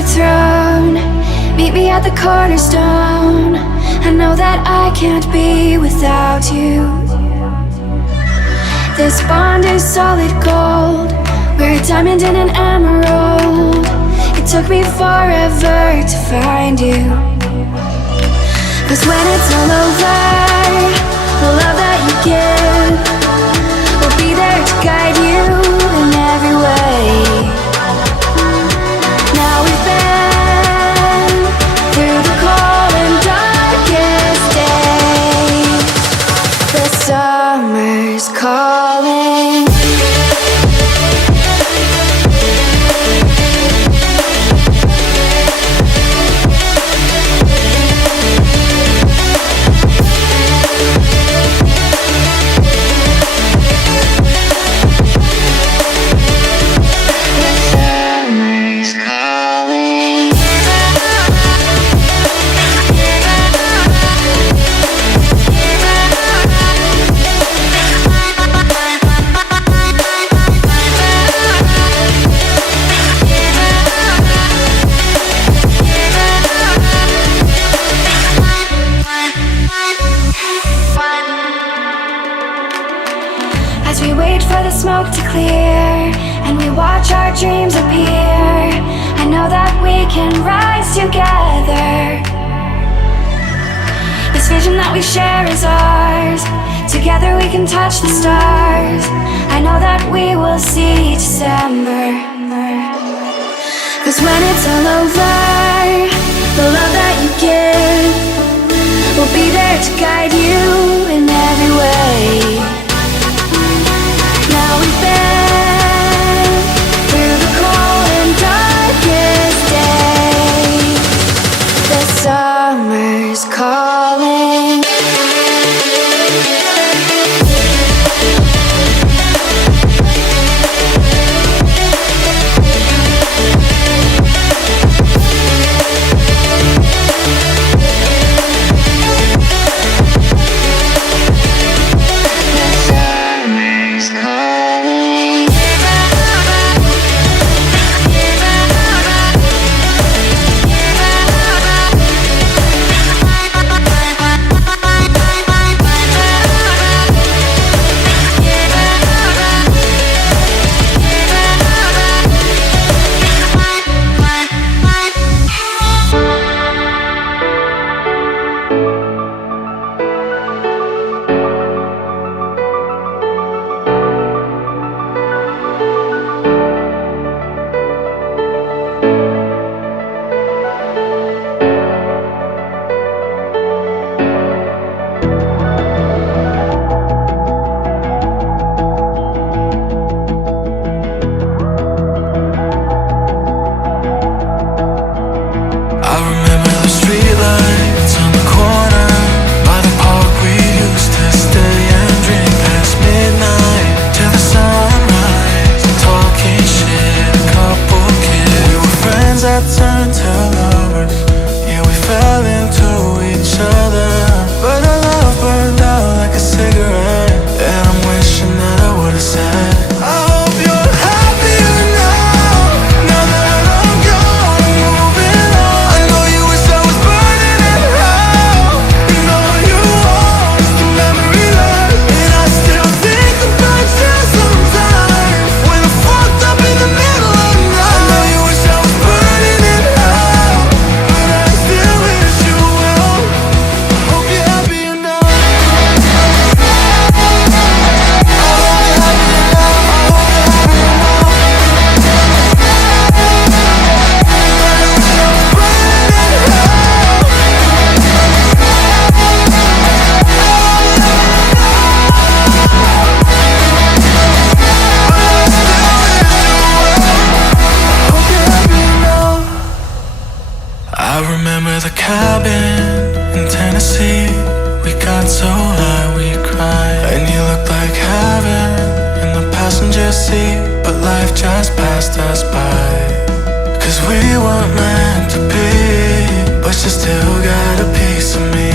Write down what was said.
overthrown. Meet me at the cornerstone. I know that I can't be without you. This bond is solid gold. We're a diamond and an emerald. It took me forever to find you. 'Cause when it's all over, the love that you give will be there to guide you in every way. Now we've been through the cold and darkest days. The summer's calling. As we wait for the smoke to clear and we watch our dreams appear, I know that we can rise together. This vision that we share is ours. Together we can touch the stars. I know that we will see December. 'Cause when it's all over, the love that you give will be there to guide you in every way. Now we've been through the cold and darkest days. The summer's calling. cabin in Tennessee. We got so high we cried, and you looked like heaven in the passenger seat. But life just passed us by, 'cause we weren't meant to be. But you still got a piece of me.